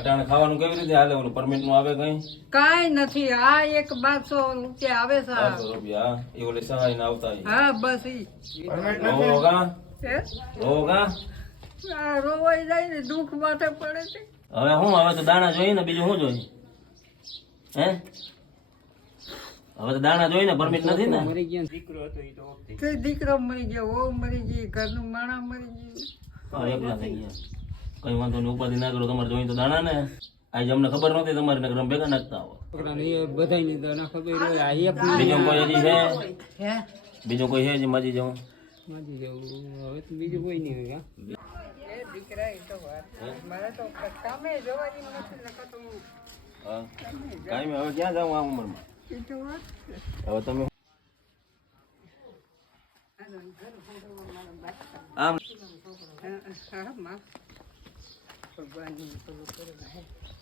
અટાણે ખાવાનું કેવી રીતે હાલે? ઓલું પરમિટ નું આવે કઈ? કાંઈ નથી. આ એક 1200 રૂપિયા આવે છે. 500 રૂપિયા એ ઓલી સહાય ના આવતા હા બસ ઈ રોગા હે? રોગા આ રોવાઈ જાય ને દુઃખ માથે પડે છે. હવે હું હવે તો દાણા જોઈએ ને, બીજું શું જોઈએ? હે હવે તો દાણા જોઈએ ને, પરમિટ નથી ને. કે દીકરો મરી ગયો, વહુ મરી ગઈ, ઘરનું માણા મરી ગયું. હા એકલા થઈ ગયા. કઈ વાંધો નહીં, ઉપાધિ ના કરો. તમારે જોઈએ તો દાણા ને. આજે અમને ખબર નહોતી તમારે નગર ભેગા નાખતા આવો. બીજો કોઈ હજી છે? હે બીજો કોઈ છે હજી માજી જવું? એ દીકરા એ તો વાત મારે તો કામે જવાની નથી લખતો. હા કાંઈ હવે ક્યાં જાઉં આ ઉંમરમાં? એ તો વાત હવે તમે આમ હા માં ભગવાનનું પેલું કરે.